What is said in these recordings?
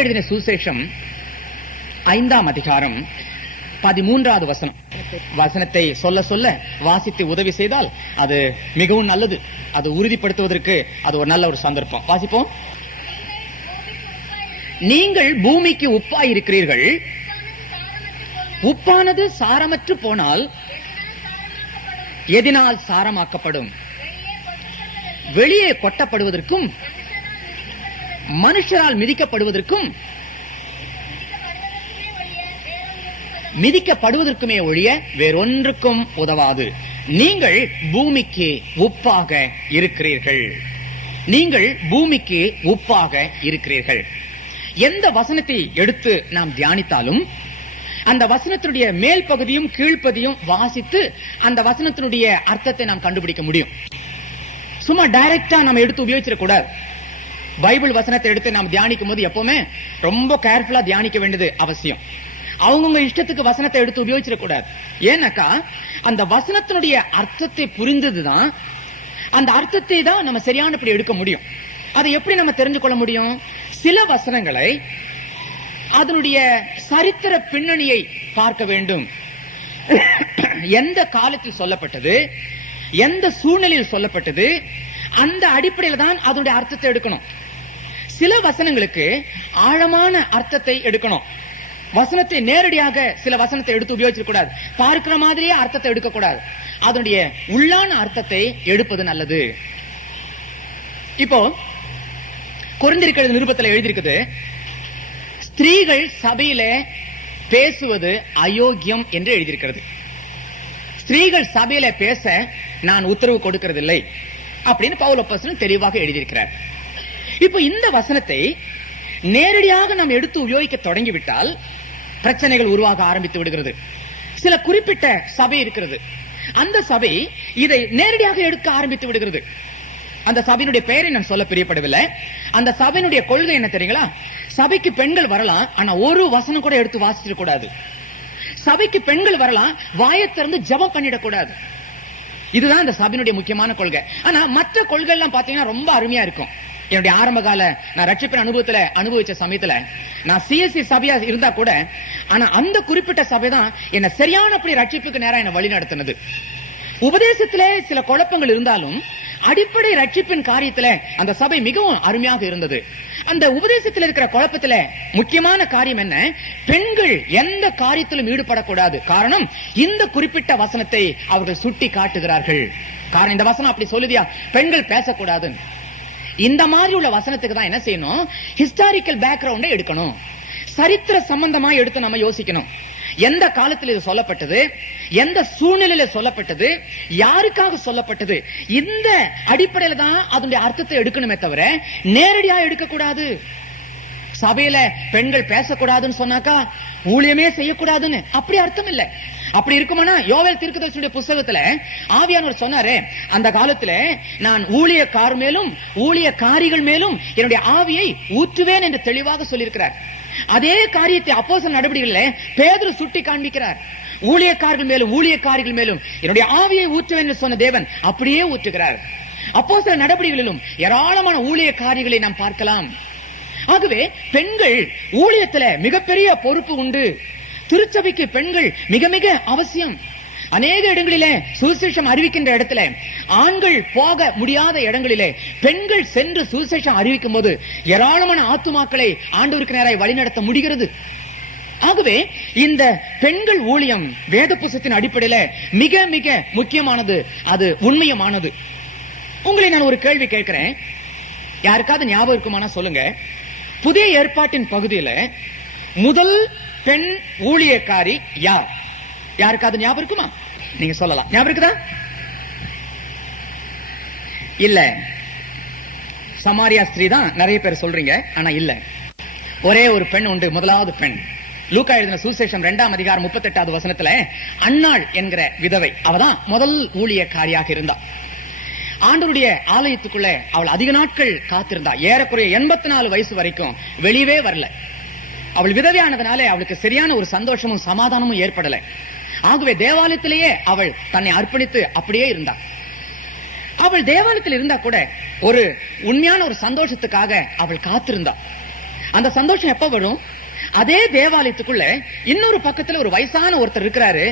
எழுதின சுசேஷம் 5ஆம் அதிகாரம் 13வது வசனத்தை சொல்ல சொல்ல வாசித்து உதவி செய்தால் அது மிகவும் நல்லது. அது உறுதிப்படுத்துவதற்கு அது ஒரு நல்ல ஒரு சந்தர்ப்பம். வாசிப்போம். நீங்கள் பூமிக்கு உப்பாய் இருக்கிறீர்கள். உப்பானது சாரமற்று போனால் எதினால் சாரமாக்கப்படும்? வெளியே கொட்டப்படுவதற்கும் மனுஷரால் மிதிக்கப்படுவதற்கும் மிதிக்கப்படுவதற்குமே ஒழிய வேறொன்றுக்கும் உதவாது. நீங்கள் பூமிக்கு உப்பாக இருக்கிறீர்கள். நீங்கள் பூமிக்கு உப்பாக இருக்கிறீர்கள். எந்த வசனத்தை எடுத்து நாம் தியானித்தாலும் அந்த வசனத்தினுடைய மேல் பகுதியும் கீழ்ப்பகுதியும் வாசித்து அந்த வசனத்தினுடைய அர்த்தத்தை நாம் கண்டுபிடிக்க முடியும். சும்மா டைரக்டா நம்ம எடுத்து உபயோகிச்சிடக்கூடாது. பைபிள் வசனத்தை எடுத்து நாம் தியானிக்கும் போது எப்பவுமே ரொம்ப கேர்ஃபுல்லா தியானிக்க வேண்டியது அவசியம். அவங்கவுங்க இஷ்டத்துக்கு வசனத்தை எடுத்து உபயோகிச்சிடக்கூடாது. ஏன்னாக்கா அந்த வசனத்தினுடைய அர்த்தத்தை புரிந்ததுதான், அந்த அர்த்தத்தை தான் நம்ம சரியானபடி எடுக்க முடியும். அதை எப்படி நம்ம தெரிஞ்சு கொள்ள முடியும்? சில வசனங்களை அதனுடைய சரித்திர பின்னணியை பார்க்க வேண்டும். எந்த காலத்தில் சொல்லப்பட்டது, எந்த சூழ்நிலையில் சொல்லப்பட்டது, அந்த அடிப்படையில் தான் அதனுடைய அர்த்தத்தை எடுக்கணும். சில வசனங்களுக்கு ஆழமான அர்த்தத்தை எடுக்கணும். வசனத்தை நேரடியாக சில வசனத்தை எடுத்து உபயோகிக்கக்கூடாது. பார்க்கிற மாதிரியே அர்த்தத்தை எடுக்கக்கூடாது. அதனுடைய உள்ளான அர்த்தத்தை எடுப்பது நல்லது. இப்போ கொரிந்தியர் நிருபத்தில் எழுதியிருக்குது, ஸ்திரீகள் சபையில பேசுவது அயோக்கியம் என்று எழுதியிருக்கிறது. ஸ்திரீகள் சபையில பேச நான் உத்தரவு கொடுக்கிறதில்லை அப்படின்னு பவுல் அப்போஸ்தலன் தெளிவாக எழுதியிருக்கிறார். இப்போ இந்த வசனத்தை நேரடியாக நாம் எடுத்து உபயோகிக்க தொடங்கிவிட்டால் பிரச்சனைகள் உருவாக ஆரம்பித்து விடுகிறது. சில குறிப்பிட்ட சபை இருக்கிறது, அந்த சபை இதை நேரடியாக எடுக்க ஆரம்பித்து விடுகிறது. அந்த சபையினுடைய பெயரை நான் சொல்ல பிரியப்படவில்லை. அந்த சபையினுடைய கொள்கை என்ன தெரியுங்களா? சபைக்கு பெண்கள் வரலாம், ஆனா ஒரு வசனம் கூட எடுத்து வாசிச்சிட கூடாது. சபைக்கு பெண்கள் வரலாம், வாயை திறந்து ஜெபம் பண்ணிடக்கூடாது. இதுதான் இந்த சபையினுடைய முக்கியமான கொள்கை. ஆனா மற்ற கொள்கை எல்லாம் பாத்தீங்கன்னா ரொம்ப அருமையா இருக்கும். என்னுடைய ஆரம்ப கால நான் ரட்சிப்பின் அனுபவத்துல அனுபவிச்ச சமயத்துல நான் சிஎஸ்சி சபையா இருந்தா கூட, ஆனா அந்த குறிப்பிட்ட சபை தான் என்ன சரியானபடி ரட்சிப்புக்கு நேரா என்ன வழி நடத்தினது. உபதேசத்துல சில குழப்பங்கள் இருந்தாலும் அடிப்படை ரட்சிப்பின் காரியத்துல அந்த சபை மிகவும் அருமையாக இருந்தது. அந்த உபதேசத்தில் இருக்கிற குழப்பத்துல முக்கியமான காரியம் என்ன? பெண்கள் எந்த காரியத்திலும் ஈடுபடக்கூடாது. காரணம், இந்த குறிப்பிட்ட வசனத்தை அவர்கள் சுட்டி காட்டுகிறார்கள். காரணம், இந்த வசனம் அப்படி சொல்லுதியா, பெண்கள் பேசக்கூடாது. இந்த மாதிரி உள்ள வசனத்துக்கு தான் என்ன செய்யணும்? ஹிஸ்டாரிக்கல் பேக்ரவுண்டை எடுக்கணும். சரித்திர சம்பந்தமா எடுத்து நம்ம யோசிக்கணும். எந்த காலத்தில் இது சொல்லப்பட்டது, எந்த சூழ்நிலையில சொல்லப்பட்டது, யாருக்காக சொல்லப்பட்டது, இந்த அடிப்படையில தான் அதனுடைய அர்த்தத்தை எடுக்கணுமே தவிர நேரடியா எடுக்கக்கூடாது. சபையில பெண்கள் பேசக்கூடாதுன்னு சொன்னாக்கா ஊழியமே செய்யக்கூடாதுன்னு அப்படி அர்த்தம் இல்ல. அப்படி இருக்குமானா யோவேல் தீர்க்கதரிசியுடைய புத்தகத்துல ஆவியானவர் சொன்னாரே, அந்த காலத்துல நான் ஊழியக்கார் மேலும் ஊழியக்காரிகள் மேலும் என்னுடைய ஆவியை ஊற்றுவேன் என்று தெளிவாக சொல்லியிருக்கிறார். அதே காரியத்தை அப்போஸ்தலர் நடவடிக்கைகளில் பேதுரு சுட்டி காண்பிக்கிறார். ஊழியக்காரர்கள் மேலும் ஊழியக்காரிகள் மேலும் என்னுடைய ஆவியை ஊற்றுவேன் என்று சொன்ன தேவன் அப்படியே ஊற்றுகிறார். அப்போஸ்தலர் நடவடிக்கைகளிலும் ஏராளமான ஊழியக்காரிகளை நாம் பார்க்கலாம். ஆகவே பெண்கள் ஊழியத்துல மிகப்பெரிய பொறுப்பு உண்டு. திருச்சபைக்கு பெண்கள் மிக மிக அவசியம். அநேக இடங்களிலே சுவிசேஷம் அறிவிக்கின்ற இடத்துல ஆண்கள் போக முடியாத இடங்களிலே பெண்கள் சென்று சுவிசேஷம் அறிவிக்கும் போது ஏராளமான ஆத்துமாக்களை ஆண்டவருக்கு நேராய் வழிநடத்த முடிகிறது. ஆகவே இந்த பெண்கள் ஊழியம் வேத புத்தகத்தின் அடிப்படையில மிக மிக முக்கியமானது, அது உண்மையமானது. உங்களை நான் ஒரு கேள்வி கேட்கிறேன், யாருக்காவது ஞாபகம் இருக்குமானா சொல்லுங்க. புதிய ஏற்பாட்டின் பகுதியில முதல் பெண் ஊழியக்காரி யார்? யாருக்காவது ஞாபகம் இருக்குமா? நீங்க சொல்லலாம். ஞாபகம் இருக்குதா? இல்ல, சமாரியா ஸ்திரீ தான் நிறைய பேர் சொல்றீங்க. ஆனா இல்ல, ஒரே ஒரு பெண் உண்டு. முதலாவது பெண் லூக்கா எழுதின சுவிசேஷம் 2ஆம் அதிகாரம் 38வது வசனத்துல அன்னாள் என்கிற விதவை, அவதான் முதல் ஊழியக்காரியாக இருந்தா. ஆண்டவருடைய ஆலயத்துக்குள்ள அவள் அதிக நாட்கள் காத்திருந்தா. ஏறக்குறைய 84 வயசு வரைக்கும் வெளியவே வரல. அவள் விதவையானதுனாலே அவளுக்கு சரியான ஒரு சந்தோஷமும் சமாதானமும் ஏற்படல. ஆகவே தேவாலயத்திலேயே அவள் தன்னை அர்ப்பணித்து அப்படியே இருந்தாள். அவள் தேவாலயத்தில் இருந்தா கூட ஒரு உண்மையான ஒரு சந்தோஷத்துக்காக அவள் காத்திருந்தாள். அந்த சந்தோஷம் எப்ப வரும்? அதே தேவாலயத்துக்குள்ள இன்னொரு பக்கத்துல ஒரு வயசான ஒருத்தர் இருக்கிறாரு.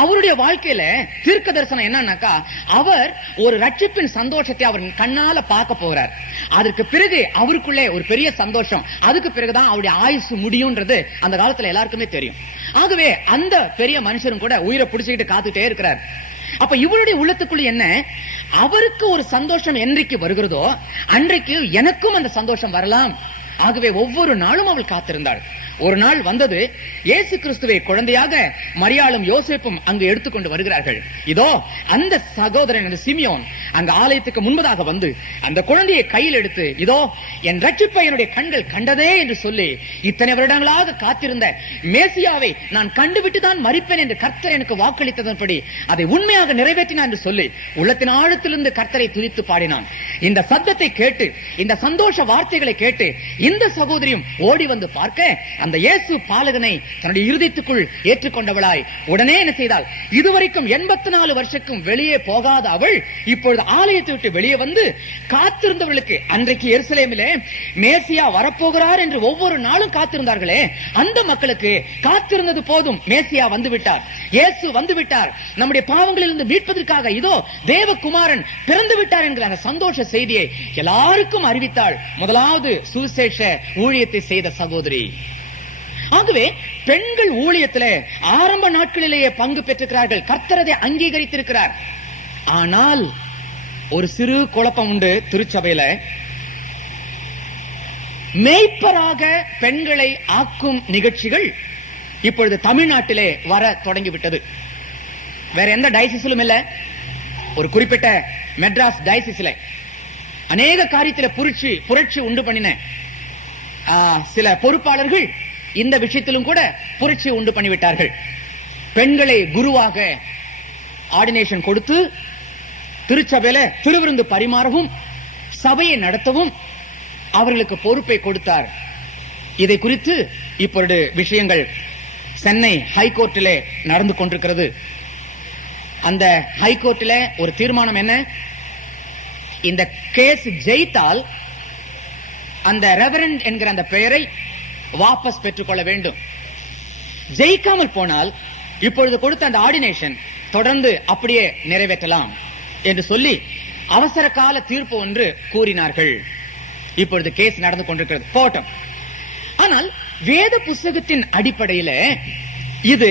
அவருடைய வாழ்க்கையில தீர்க்க தரிசனம் என்னன்னாக்கா, அவர் ஒரு ரட்சிப்பின் சந்தோஷத்தை அவர் கண்ணால பார்க்க போகிறார். அதற்கு பிறகு அவருக்குள்ளே ஒரு பெரிய சந்தோஷம். அதுக்கு பிறகுதான் அவருடைய ஆயுசு முடியும்ன்றது அந்த காலத்துல எல்லாருக்குமே தெரியும். ஆகவே அந்த பெரிய மனுஷரும் கூட உயிரை பிடிச்சுக்கிட்டு காத்துட்டே இருக்கிறார். அப்ப இவருடைய உள்ளத்துக்குள்ள என்ன, அவருக்கு ஒரு சந்தோஷம் என்றைக்கு வருகிறதோ அன்றைக்கு எனக்கும் அந்த சந்தோஷம் வரலாம். ஆகவே ஒவ்வொரு நாளும் அவள் காத்திருந்தாள். ஒரு நாள் வந்தது, இயேசு கிறிஸ்துவை குழந்தையாக மரியாளும் யோசேப்பும் அங்கு எடுத்துக்கொண்டு வருகிறார்கள். இதோ அந்த சகோதரன் அந்த சிமியோன் அங்க ஆலயத்துக்கு முன்பதாக வந்து அந்த குழந்தையை கையில் எடுத்து, இதோ என் ரட்சிப்பை என்னுடைய கண்கள் கண்டதே என்று சொல்லி, இத்தனை வருடங்களாக காத்திருந்த மேசியாவை நான் கண்டுவிட்டு தான் மரிப்பேன் என்று கர்த்தர் எனக்கு வாக்களித்ததன்படி அதை உண்மையாக நிறைவேற்றினான் என்று சொல்லி உள்ளத்தின் ஆழத்திலிருந்து கர்த்தரை துதித்து பாடினான். இந்த சத்தத்தை கேட்டு, இந்த சந்தோஷ வார்த்தைகளை கேட்டு இந்த சகோதரியும் ஓடி வந்து பார்க்க, அந்த இயேசு பாலகனை தன்னுடைய இருதயத்துக்குள் ஏற்றுக்கொண்டவளாய் உடனே என்ன செய்தாள்? இதுவரைக்கும் 84 வருஷக்கும் வெளியே போகாத அவள் இப்பொழுது ஆலயத்தை விட்டு வெளியே வந்து காத்திருந்தவர்களுக்கு, அன்றைக்கு எருசலேமிலே மேசியா வரப்போகிறார் என்று ஒவ்வொரு நாளும் காத்திருந்தார்களே, அந்த மக்களுக்கு காத்திருந்தது போதும், மேசியா வந்து விட்டார், இயேசு வந்து விட்டார், நம்முடைய பாவங்களிலிருந்து மீட்பதற்காக இதோ தேவகுமாரன் பிறந்து விட்டார் என்கிற அந்த சந்தோஷ செய்தியை எல்லாருக்கும் அறிவித்தாள். முதலாவது சுவிசேஷ ஊழியத்தை செய்த சகோதரி. ஆகவே பெண்கள் ஊழியத்திலே ஆரம்ப நாட்களிலேயே பங்கு பெற்றிருக்கிறார்கள். கர்த்தர் அதை அங்கீகரித்திருக்கிறார். ஆனால் ஒரு சிறு குழப்பம் உண்டு திருச்சபையில. மேய்ப்பராக பெண்களை ஆக்கும் நிகழ்ச்சிகள் இப்பொழுது தமிழ்நாட்டிலே வர தொடங்கிவிட்டது. வேற எந்த டயசிஸிலும் இல்ல, ஒரு குறிப்பிட்ட மெட்ராஸ் டயசிஸ்ல அநேக காரியத்தில புரட்சி உண்டு பண்ணின சில பொறுப்பாளர்கள் இந்த விஷயத்திலும் கூட புரட்சி உண்டு பண்ணிவிட்டார்கள். பெண்களை குருவாக ஆர்டினேஷன் கொடுத்து திருச்சபையில திருவிருந்து பரிமாறவும் சபையை நடத்தவும் அவர்களுக்கு பொறுப்பை கொடுத்தார். இதை குறித்து இப்பொழுது விஷயங்கள் சென்னை ஹைகோர்ட்டிலே நடந்து கொண்டிருக்கிறது. அந்த ஹைகோர்ட்டிலே ஒரு தீர்மானம் என்ன, இந்த கேஸ் ஜெயித்தால் அந்த ரெவரண்ட் என்கிற அந்த பெயரை வாபஸ் பெற்றுக்கொள்ள வேண்டும். ஜெயிக்காமல் போனால் இப்பொழுது கொடுத்த அந்த ஆர்டினேஷன் தொடர்ந்து அப்படியே நிறைவேற்றலாம் என்று சொல்லி அவசர கால தீர்ப்பு ஒன்று கூறினார்கள். இப்பொழுது கேஸ் நடந்து கொண்டிருக்கிறது, போட்டம். ஆனால் வேத புஸ்தகத்தின் அடிப்படையில இது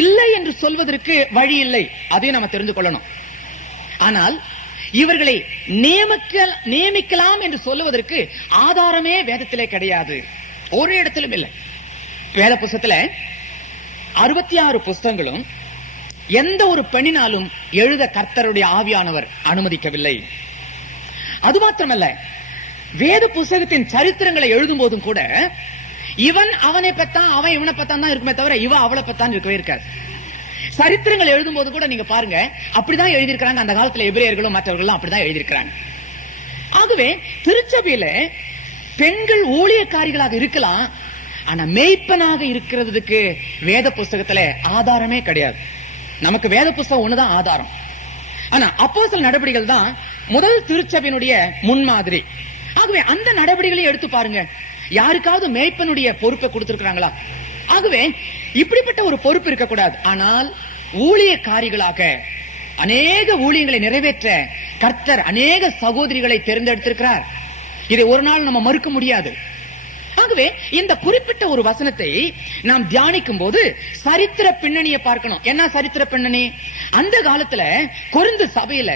இல்லை என்று சொல்வதற்கு வழி இல்லை, அதையும் நம்ம தெரிந்து கொள்ளணும். ஆனால் இவர்களை நியமிக்கலாம் என்று சொல்லுவதற்கு ஆதாரமே வேதத்திலே கிடையாது, ஒரு இடத்திலும் இல்லை. வேத புஸ்தகத்துல 66 புஸ்தகங்களும் எந்த ஒரு பெண்ணினாலும் எழுத கர்த்தருடைய ஆவியானவர் அனுமதிக்கவில்லை. அது மாத்திரமல்ல, வேத புஸ்தகத்தின் சரித்திரங்களை எழுதும் போதும் கூட இவன் அவனை பத்தான், அவன் இவனை பத்தான் தான் இருக்குமே தவிர இவன் அவளை பத்தான் இருக்கவே இருக்காது. சரித்திரங்கள் எழுதும் போது கூட நீங்க பாருங்க, அப்படிதான் எழுதியிருக்கிறாங்க. அந்த காலத்துல எபிரேயர்களும் மற்றவர்களும் அப்படிதான் எழுதியிருக்கிறாங்க. ஆகவே திருச்சபையில பெண்கள் ஊழியக்காரிகளாக இருக்கலாம், ஆனா மேய்ப்பனாக இருக்கிறதுக்கு வேத புஸ்தகத்துல ஆதாரமே கிடையாது. நமக்கு வேத புஸ்தகம் ஒண்ணுதான் ஆதாரம். ஆனா அப்போஸ்தலர் நடவடிக்கைகள் தான் முதல் திருச்சபையினுடைய முன்மாதிரி. ஆகவே அந்த நடவடிக்கைகளை எடுத்து பாருங்க, யாருக்காவது மேய்ப்பனுடைய பொறுப்பை கொடுத்திருக்கிறாங்களா? ஆகவே இப்படிப்பட்ட ஒரு பொறுப்பு இருக்கக்கூடாது. ஆனால் ஊழியக்காரிகளாக அநேக ஊழியங்களை நிறைவேற்ற கர்த்தர் அநேக சகோதரிகளை தேர்ந்தெடுத்திருக்கிறார். இதை ஒரு நாள் நம்ம மறுக்க முடியாது. ஆகவே இந்த குறிப்பிட்ட ஒரு வசனத்தை நாம் தியானிக்கும் போது சரித்திர பின்னணியை பார்க்கணும். என்ன சரித்திர பின்னணி? அந்த காலத்துல கொரிந்து சபையில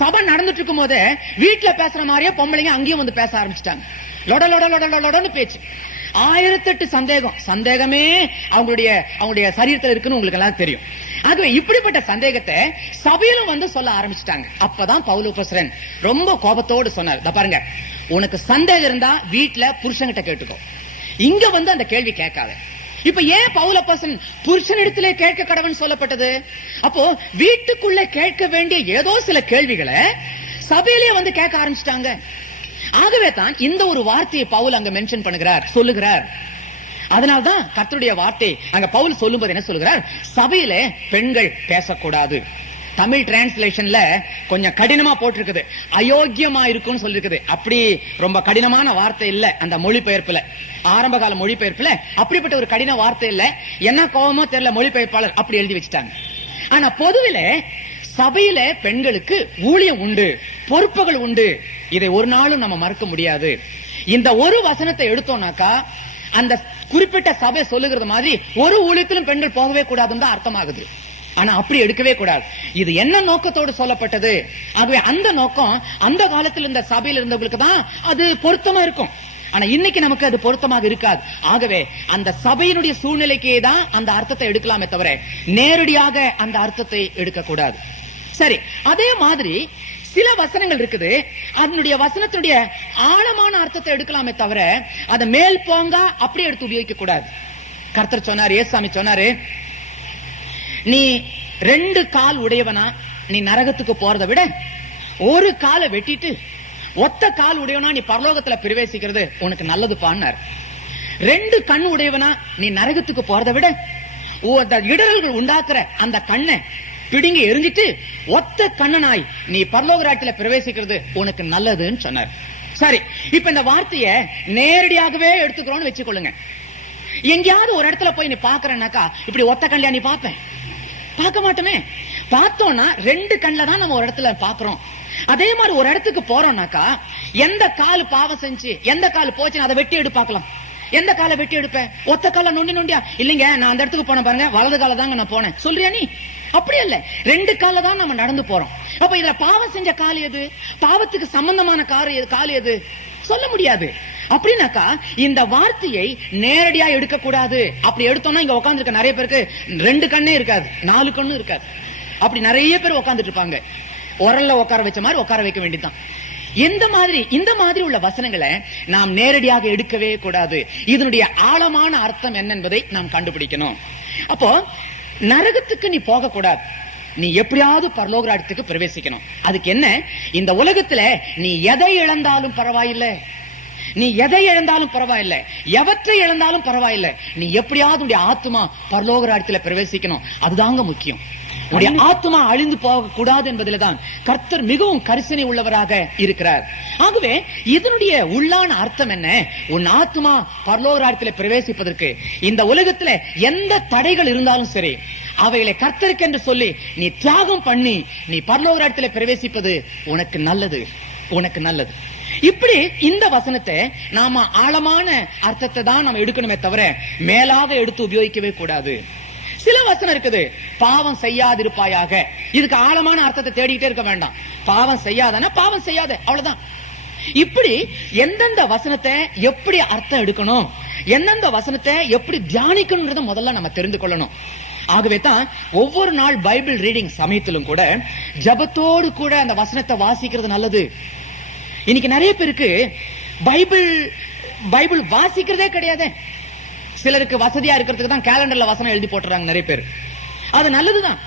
சபை நடந்துட்டு இருக்கும் போது வீட்டுல பேசுற மாதிரியே பொம்பளைங்க அங்கேயும் வந்து பேச ஆரம்பிச்சிட்டாங்க. லொட லொட லொட லொடன்னு பேச்சு, 1008 சந்தேகமே அவங்களுடைய சரீரத்தில் இருக்குன்னு உங்களுக்கு எல்லாம் தெரியும். ஆகவே இப்படிப்பட்ட சந்தேகத்தை சபையிலும் வந்து சொல்ல ஆரம்பிச்சிட்டாங்க. அப்பதான் பவுலப்போஸ்தலன் ரொம்ப கோபத்தோடு சொன்னார், பாருங்க, உனக்கு சந்தேகம் இருந்தா வீட்டுல புருஷன்கிட்ட கேட்டுக்கோ, இங்க வந்து அந்த கேள்வி கேட்காத. இப்ப ஏன் பவுலப்போஸ்தலன் புருஷனிடத்திலே கேட்க கடவன் சொல்லப்பட்டது? அப்போ வீட்டுக்குள்ள கேட்க வேண்டிய ஏதோ சில கேள்விகளை சபையிலே வந்து கேட்க ஆரம்பிச்சிட்டாங்க. ஆகவே தான் இந்த ஒரு வார்த்தையை பவுல் அங்க மென்ஷன் பண்ணுகிறார், சொல்லுகிறார். அதனால்தான் கர்த்தருடைய வார்த்தை அங்க பவுல் சொல்லும்போது என்ன சொல்லுகிறார்? சபையிலே பெண்கள் பேசக்கூடாது, தமிழ் டிரான்ஸ்லேஷன்ல கொஞ்சம் கடினமா போட்டிருக்குது, அயோக்கியமா இருக்கும்னு சொல்லிருக்குது. அப்படி ரொம்ப கடினமான வார்த்தை இல்ல அந்த மொழிபெயர்ப்புல, ஆரம்ப கால மொழிபெயர்ப்புல அப்படிப்பட்ட ஒரு கடின வார்த்தை இல்ல. என்ன கோபமோ தெரியல மொழிபெயர்ப்பாளர் அப்படி எழுதி வச்சுட்டாங்க. ஆனா பொதுவில சபையில பெண்களுக்கு ஊழியம் உண்டு, பொறுப்புகள் உண்டு. இதை ஒரு நாளும் நம்ம மறக்க முடியாது. இந்த ஒரு வசனத்தை எடுத்தோம்னாக்கா அந்த குறிப்பிட்ட சபை சொல்லுகிறது மாதிரி ஒரு ஊழியத்திலும் பெண்கள் போகவே கூடாதுன்னு தான் அர்த்தமாகுது. ஆனா அப்படி எடுக்கவே கூடாது. இது என்ன நோக்கத்தோடு சொல்லப்பட்டது? ஆகவே அந்த நோக்கம் அந்த காலத்தில் இந்த சபையில் இருந்தவங்களுக்கு தான் அது பொருத்தமா இருக்கும். ஆனா இன்னைக்கு நமக்கு அது பொருத்தமாக இருக்காது. ஆகவே அந்த சபையினுடைய சூழ்நிலைக்கே தான் அந்த அர்த்தத்தை எடுக்கலாமே தவிர நேரடியாக அந்த அர்த்தத்தை எடுக்க கூடாது. சரி, அதே மாதிரி சில வசனங்கள் இருக்குது, அதனுடைய வசனத்துடைய ஆழமான அர்த்தத்தை எடுக்கலாமே தவிர அதை மேல் போங்க அப்படி எடுத்து உபயோகிக்க கூடாது. கர்த்தர் சொன்னார், ஏசாமி சொன்னாரு, நீ 2 கால் உடையவனா நீ நரகத்துக்கு போறதை விட ஒரு காலை வெட்டிட்டு ஒத்த கால் உடையவனா நீ பரலோகத்துல பிரவேசிக்கிறது உனக்கு நல்லது பான்னார். 2 கண் உடையவனா நீ நரகத்துக்கு போறதை விட இடரல்கள் உண்டாக்குற அந்த கண்ணை பிடுங்கி எரிஞ்சிட்டு ஒத்த கண்ணனாய் நீ பரலோக ராஜ்யத்துல பிரவேசிக்கிறது உனக்கு நல்லதுன்னு சொன்னார். சரி, இப்ப இந்த வார்த்தையை நேரடியாகவே எடுத்துக்கிறோம்னு வச்சுக்கொள்ளுங்க. எங்கேயாவது ஒரு இடத்துல போய் நீ பாக்குறனாக்கா இப்படி ஒத்த கண்ணியா நீ பாப்பேன்? பார்க்க மாட்டோமே. பார்த்தோம்னா 2 கண்ணில தான் நம்ம ஒரு இடத்துல பாக்குறோம். அதே மாதிரி ஒரு இடத்துக்கு போறோம்னாக்கா எந்த கால் பாவம் செஞ்சு எந்த கால் போச்சுன்னு அதை வெட்டி எடு பார்க்கலாம். எந்த காலை வெட்டி எடுப்பேன்? ஒத்த கால நொண்டி நொண்டியா? இல்லைங்க, நான் அந்த இடத்துக்கு போன பாருங்க, வலது கால தாங்க நான் போனேன் சொல்றியா நீ? அப்படி இல்ல, 2 கால தான் நம்ம நடந்து போறோம். அப்ப இதுல பாவம் செஞ்ச கால் எது? பாவத்துக்கு சம்பந்தமான கால் எது? சொல்ல முடியாது. அப்படின்னாக்கா இந்த வார்த்தையை நேரடியா எடுக்க கூடாது. அப்படி எடுத்தோம்னா இங்க உட்கார்ந்து இருக்க நிறைய பேருக்கு 2 கண்ணே இருக்காது, 4 கண்ணும் இருக்காது. அப்படி நிறைய பேர் உட்கார்ந்துட்டு இருப்பாங்க. உரல்ல உட்கார வச்ச மாதிரி உட்கார வைக்க வேண்டியதுதான். இந்த மாதிரி உள்ள வசனங்களை நாம் நேரடியாக எடுக்கவே கூடாது. இதனுடைய ஆழமான அர்த்தம் என்ன என்பதை நாம் கண்டுபிடிக்கணும். அப்போ நரகத்துக்கு நீ போக கூடாது, நீ எப்படியாவது பரலோக ராஜ்யத்துக்கு பிரவேசிக்கணும். அதுக்கு என்ன? இந்த உலகத்துல நீ எதை இழந்தாலும் பரவாயில்லை, நீ எதை இழந்தாலும் பரவாயில்லை, எவற்றை இழந்தாலும் பரவாயில்லை, நீ எப்படியாவது உடைய ஆத்மா பரலோக ராஜ்யத்துல பிரவேசிக்கணும். அதுதாங்க முக்கியம். உடைய ஆத்மா அழிந்து போக கூடாது என்பதில் தான் கர்த்தர் மிகவும் கரிசனை உள்ளவராக இருக்கிறார். ஆகவே இதனுடைய உள்ளான அர்த்தம் என்ன? உன் ஆத்மா பரலோக ராஜ்யத்தில் பிரவேசிப்பதற்கு இந்த உலகத்துல எந்த தடைகள் இருந்தாலும் சரி, அவைகளை கர்த்தருக்கு என்று சொல்லி நீ தியாகம் பண்ணி நீ பரலோக ராஜ்யத்தில் பிரவேசிப்பது உனக்கு நல்லது, உனக்கு நல்லது. இப்படி இந்த வசனத்தை நாம ஆழமான அர்த்தத்தை தான் நம்ம எடுக்கணுமே தவிர மேலாக எடுத்து உபயோகிக்கவே கூடாது. சில வசனம் இருக்குது, பாவம் செய்யாதிருப்பாயாக. இதுக்கு ஆழமான அர்த்தத்தை தேடிக்கிட்டே இருக்க வேண்டாம். பாவம் செய்யாதனா பாவம் செய்யாத, அவ்வளவுதான். இப்படி எந்தெந்த வசனத்தை எப்படி அர்த்தம் எடுக்கணும், எந்தெந்த வசனத்தை எப்படி தியானிக்கணும்ன்றத முதல்ல நம்ம தெரிந்து கொள்ளணும். ஆகவே தான் ஒவ்வொரு நாள் பைபிள் ரீடிங் சமயத்திலும் கூட ஜபத்தோடு கூட அந்த வசனத்தை வாசிக்கிறது நல்லது. இன்னைக்கு நிறைய பேருக்கு பைபிள் வாசிக்கிறதே கிடையாது. சிலருக்கு வசதியா இருக்கிறதுக்கு தான் கேலண்டர்ல வசனம் எழுதி போட்டுறாங்க நிறைய பேர். அது நல்லதுதான்,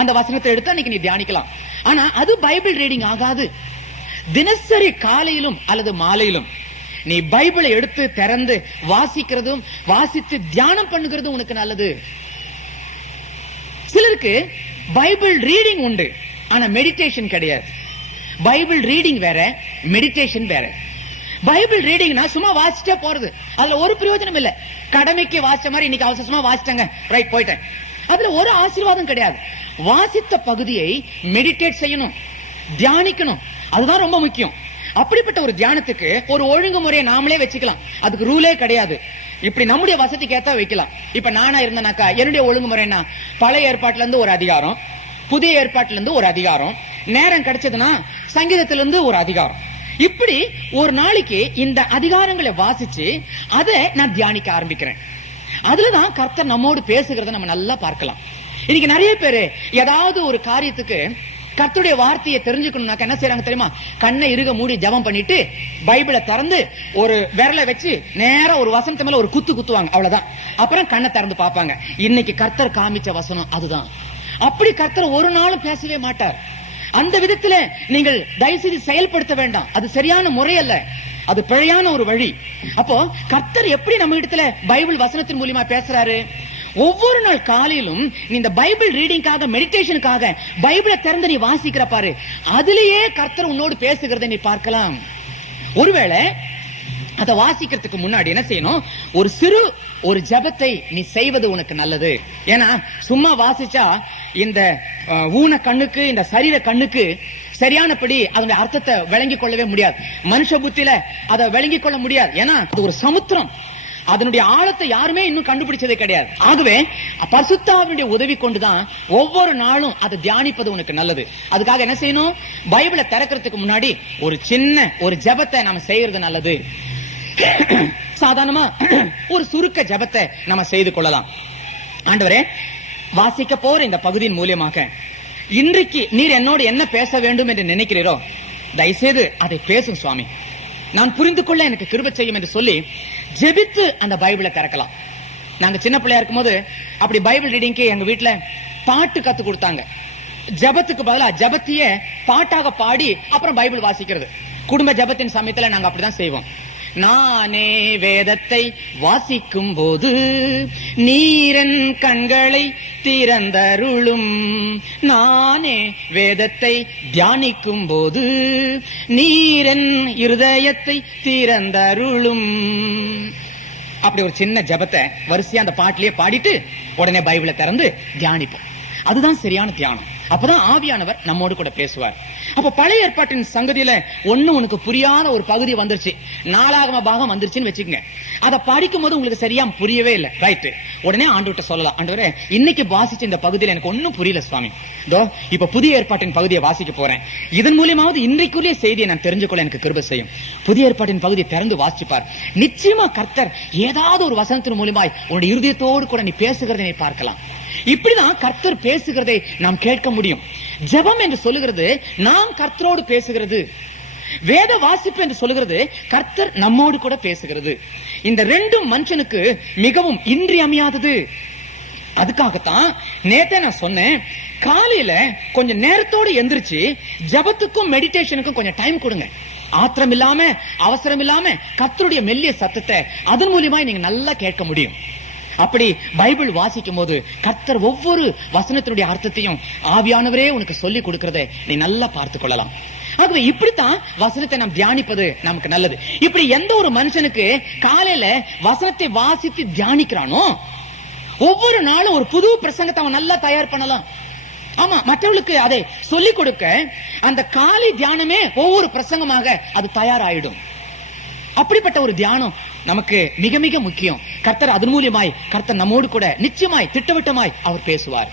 அந்த வசனத்தை எடுத்து அன்னைக்கு நீ தியானிக்கலாம். ஆனா அது பைபிள் ரீடிங் ஆகாது. தினசரி காலையிலும் அல்லது மாலையிலும் நீ பைபிளை எடுத்து திறந்து வாசிக்கிறதும் வாசித்து தியானம் பண்ணுகிறதும் உனக்கு நல்லது. சிலருக்கு பைபிள் ரீடிங் உண்டு, ஆனா மெடிடேஷன் கிடையாது. பைபிள் ரீடிங் வேற, மெடிடேஷன் வேற. பைபிள் ரீடிங்னா சும்மா வாசிச்சே போறது, அதுல ஒரு பிரயோஜனம் இல்ல. கடமைக்கு வாசிச்ச மாதிரி இன்னைக்கு அவசரமா வாசிட்டாங்க, ரைட் போயிட்டேன், அதுல ஒரு ஆசீர்வாதம் கிடையாது. வாசித்த பகுதியை மெடிடேட் செய்யணும், தியானிக்கணும், அதுதான் ரொம்ப முக்கியம். அப்படிப்பட்ட ஒரு தியானத்துக்கு ஒரு ஒழுங்குமுறையை நாமளே வச்சுக்கலாம். அதுக்கு ரூலே கிடையாது. இப்படி நம்முடைய வசதிக்கு ஏத்த வைக்கலாம். இப்ப நானா இருந்தேனாக்கா என்னுடைய ஒழுங்குமுறைனா பழைய ஏற்பாட்டுல இருந்து ஒரு அதிகாரம், புதிய ஏற்பாட்டுல இருந்து ஒரு அதிகாரம், நேரம் கிடைச்சதுன்னா சங்கீதத்திலிருந்து ஒரு அதிகாரம், இப்படி ஒரு நாளைக்கு இந்த அதிகாரங்களை வாசிச்சு அதை நான் தியானிக்க ஆரம்பிக்கிறேன். அதுலதான் கர்த்தர் நம்மோடு பேசுகிறத நம்ம நல்லா பார்க்கலாம். இன்னைக்கு நிறைய பேரு ஏதாவது ஒரு காரியத்துக்கு கர்த்தருடைய வார்த்தையை தெரிஞ்சுக்கணும்னாக்க என்ன செய்யறாங்க தெரியுமா? கண்ணை இறுக மூடி ஜெபம் பண்ணிட்டு பைபிளை திறந்து ஒரு விரலை வச்சு நேரா ஒரு வசனத்து மேல ஒரு குத்துவாங்க, அவ்வளவுதான். அப்புறம் கண்ணை திறந்து பார்ப்பாங்க, இன்னைக்கு கர்த்தர் காமிச்ச வசனம் அதுதான். அப்படி கர்த்தர் ஒரு நாளும் பேசவே மாட்டார். அந்த விதத்துல நீங்கள் தயவு செய்து செயல்படுத்த வேண்டாம். அது சரியான முறை அல்ல, அது பிழையான ஒரு வழி. அப்போ கர்த்தர் எப்படி நம்ம இடத்துல பைபிள் வசனத்தின் மூலமா பேசுறாரு? ஒவ்வொரு நாள் காலையிலும் நீ இந்த பைபிள் ரீடிங்காக, மெடிடேஷனுக்காக பைபிளை திறந்து நீ வாசிக்கிற பாரு, அதிலேயே கர்த்தர் உன்னோடு பேசுகிறதை நீ பார்க்கலாம். ஒருவேளை அதை வாசிக்கிறதுக்கு முன்னாடி என்ன செய்யணும், ஒரு ஜெபத்தை நீ செய்வது உனக்கு நல்லது. ஏன்னா சும்மா வாசிச்சா இந்த ஊன கண்ணுக்கு, இந்த சரீர கண்ணுக்கு சரியானபடி அதனுடைய அர்த்தத்தை விளங்கிக் கொள்ளவே முடியாது. மனுஷ புத்தியில அதை விளங்கிக் கொள்ள முடியாது. ஏன்னா அது ஒரு சமுத்திரம், அதனுடைய ஆழத்தை யாருமே இன்னும் கண்டுபிடிச்சதே கிடையாது. ஆகவே பரிசுத்தாவினுடைய உதவி கொண்டுதான் ஒவ்வொரு நாளும் அதை தியானிப்பது உனக்கு நல்லது. அதுக்காக என்ன செய்யணும், பைபிளை திறக்கிறதுக்கு முன்னாடி ஒரு ஜெபத்தை நாம செய்யறது நல்லது. சாதாரணமா ஒரு சுருக்க ஜெபத்தை நம்ம செய்து கொள்ளலாம். ஆண்டவரே, வாசிக்க போற இந்த பகுதியின் மூலியமாக இன்றைக்கு நீர் என்னோடு என்ன பேச வேண்டும் என்று நினைக்கிறீரோ தயவுசெய்து அதை பேசும் சுவாமி, நான் புரிந்து கொள்ள எனக்கு கிருபை செய்யும் என்று சொல்லி ஜெபித்து அந்த பைபிளை திறக்கலாம். நாங்க சின்ன பிள்ளையா இருக்கும் போது அப்படி பைபிள் ரீடிங்க்கு எங்க வீட்டுல பாட்டு கத்து கொடுத்தாங்க. ஜெபத்துக்கு பதிலா ஜெபத்தையே பாட்டாக பாடி அப்புறம் பைபிள் வாசிக்கிறது. குடும்ப ஜெபத்தின் சமயத்துல நாங்க அப்படிதான் செய்வோம். நானே வேதத்தை வாசிக்கும் போது நீரன் கண்களை திறந்தருளும், நானே வேதத்தை தியானிக்கும் போது நீரன் இருதயத்தை திறந்தருளும். அப்படி ஒரு சின்ன ஜெபத்தை வரிசையா அந்த பாட்டிலேயே பாடிட்டு உடனே பைபிளை திறந்து தியானிப்போம். அதுதான் சரியான தியானம். அப்பதான் ஆவியானவர் நம்மோடு கூட பேசுவார். அப்ப பழைய ஏற்பாட்டின் சங்கதியில உனக்கு புரியாத ஒரு பகுதி வந்துருச்சு, நாளாகம பாகம் வந்துருச்சுன்னு வச்சுக்கோங்க. அதை படிக்கும் போது உங்களுக்கு சரியா புரியவே இல்லை, ரைட், உடனே ஆண்டவர்கிட்ட சொல்லலாம், ஆண்டவரே இன்னைக்கு வாசிச்ச இந்த பகுதியில எனக்கு ஒன்னும் புரியல சுவாமி, இப்ப புதிய ஏற்பாட்டின் பகுதியை வாசிக்க போறேன், இதன் மூலியமாவது இன்றைக்குரிய செய்தியை நான் தெரிஞ்சுக்கொள்ள எனக்கு கிருபை செய்யும். புதிய ஏற்பாட்டின் பகுதியை திறந்து வாசிப்பார். நிச்சயமா கர்த்தர் ஏதாவது ஒரு வசனத்தின் மூலியமாய் உன்னுடைய இருதயத்தோடு கூட நீ பேசுகிறதை நீ பார்க்கலாம். இப்படிதான் கர்த்தர் பேசுகிறதை நாம் கேட்க முடியும். ஜெபம் என்று சொல்லுகிறது நாம் கர்த்தரோடு பேசுகிறது, வேத வாசிப்பு என்று சொல்லுகிறது கர்த்தர் நம்மோடு கூட பேசுகிறது. இந்த ரெண்டும் மனுஷனுக்கு மிகவும் இன்றியமையாதது. அதுக்காகத்தான் நேத்தே நான் சொன்னேன், காலையில கொஞ்சம் நேரத்தோடு எந்திரிச்சு ஜெபத்துக்கும் மெடிடேஷனுக்கும் கொஞ்சம் டைம் கொடுங்க. ஆத்திரம் இல்லாம, அவசரம் இல்லாம கர்த்தருடைய மெல்லிய சத்தத்தை அதன் மூலியமா நீங்க நல்லா கேட்க முடியும். அப்படி பைபிள் வாசிக்கும் போது கர்த்தர் ஒவ்வொரு வசனத்தினுடைய அர்த்தத்தையும் ஆவியானவரே உனக்கு சொல்லி கொடுக்கிறதை நீ நல்லா பார்த்து கொள்ளலாம். ஆகவே இப்படித்தான் வசனத்தை நாம் தியானிப்பது நமக்கு நல்லது. இப்படி எந்த ஒரு மனுஷனுக்கு காலையில வசனத்தை வாசித்து தியானிக்கிறானோ ஒவ்வொரு நாளும் ஒரு புது பிரசங்கத்தை அவன் நல்லா தயார் பண்ணலாம். ஆமா, மற்றவர்களுக்கு அதை சொல்லிக் கொடுக்க அந்த காலை தியானமே ஒவ்வொரு பிரசங்கமாக அது தயாராயிடும். அப்படிப்பட்ட ஒரு தியானம் நமக்கு மிக மிக முக்கியம். கர்த்தர் அதன் மூலியமாய் கர்த்தர் நம்மோடு கூட நிச்சயமாய் திட்டவட்டமாய் அவர் பேசுவார்.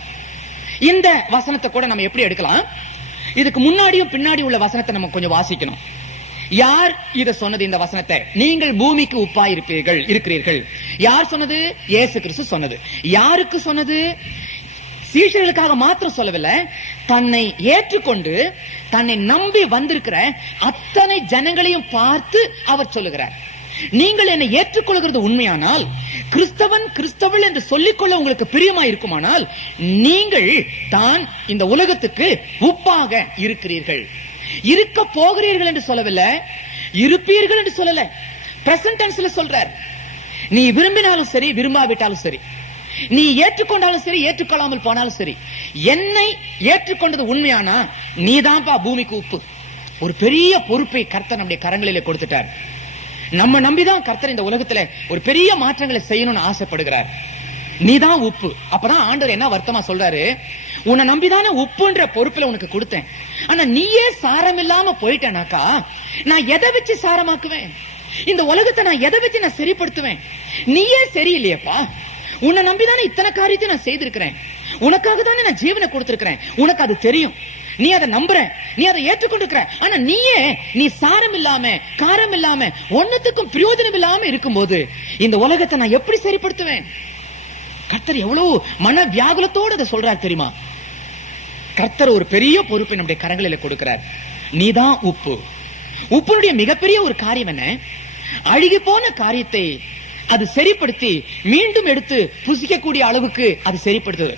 இந்த வசனத்தை கூட நம்ம எப்படி எடுக்கலாம், இதுக்கு முன்னாடியும் பின்னாடி உள்ள வசனத்தை நம்ம கொஞ்சம் வாசிக்கணும். யார் இத சொன்னது? இந்த வசனத்தை, நீங்கள் பூமிக்கு உப்பாய் இருக்கிறீர்கள். யார் சொன்னது? இயேசு கிறிஸ்து சொன்னது. யாருக்கு சொன்னது? சீஷர்களுக்காக மாத்திரம் சொல்லவில்லை, தன்னை ஏற்றுக்கொண்டு தன்னை நம்பி வந்திருக்கிற அத்தனை ஜனங்களையும் பார்த்து அவர் சொல்லுகிறார். நீங்கள் என்னை ஏற்றுக்கொள்கிறது உண்மையானால், கிறிஸ்தவள் என்று சொல்லிக்கொள்ள உங்களுக்கு பிரியமா இருக்குமானால், நீங்கள் தான் இந்த உலகத்துக்கு உப்பாக இருக்கிறீர்கள். இருக்க போகிறீர்கள் என்று சொல்லவில்லை, இருப்பீர்கள் என்று சொல்லல, பிரசன்ட் டென்ஸ்ல சொல்றார். நீ விரும்பினாலும் சரி, விரும்பாவிட்டாலும் சரி, நீ ஏற்றுக்கொண்டாலும் சரி, ஏற்றுக்கொள்ளாமல் போனாலும் சரி, என்னை ஏற்றுக்கொண்டது உண்மையானா நீதான்பா பூமிக்கு உப்பு. ஒரு பெரிய பொறுப்பை கர்த்தர் நம்முடைய கரங்களிலே கொடுத்துட்டார். நம்ம நம்பிதான் கர்த்தர் இந்த உலகத்துல ஒரு பெரிய மாற்றங்களை செய்யணும்னு ஆசைப்படுகிறார். நீதான் உப்பு. அப்பதான் ஆண்டவர் என்ன வருத்தமா சொல்றாரு, உன்னை நம்பிதானே உப்புன்ற பொறுப்புல உனக்கு கொடுத்தேன், ஆனா நீயே சாரம் இல்லாம போயிட்டனாக்கா நான் எதை வச்சு சாரமாக்குவேன்? இந்த உலகத்தை நான் எதை வச்சு நான் சரிப்படுத்துவேன்? நீயே சரியில்லையப்பா. உன்னை நம்பிதானே இத்தனை காரியத்தை நான் செய்திருக்கிறேன், உனக்காக தானே நான் ஜீவனை கொடுத்திருக்கிறேன், உனக்கு அது தெரியும், நீ அதை நம்புற, நீ அதை ஏற்றுக்கொண்டிருக்கிற. ஆனா நீ சாரம் இல்லாம, காரம் இல்லாம, ஒன்னத்துக்கும் பிரயோஜனம் இல்லாம இருக்கும்போது இந்த உலகத்தை நான் எப்படி சரிப்படுத்துவேன்? கர்த்தர் எவ்வளவு மன வியாகுலத்தோடு அதை சொல்றார் தெரியுமா? கர்த்தர் ஒரு பெரிய பொறுப்பை நம்முடைய கரங்களில கொடுக்கிறார். நீதான் உப்பு. உப்புடைய மிகப்பெரிய ஒரு காரியம் என்ன? அழுகி போன காரியத்தை அது சரிப்படுத்தி மீண்டும் எடுத்து புசிக்கக்கூடிய அளவுக்கு அது சரிப்படுத்துது.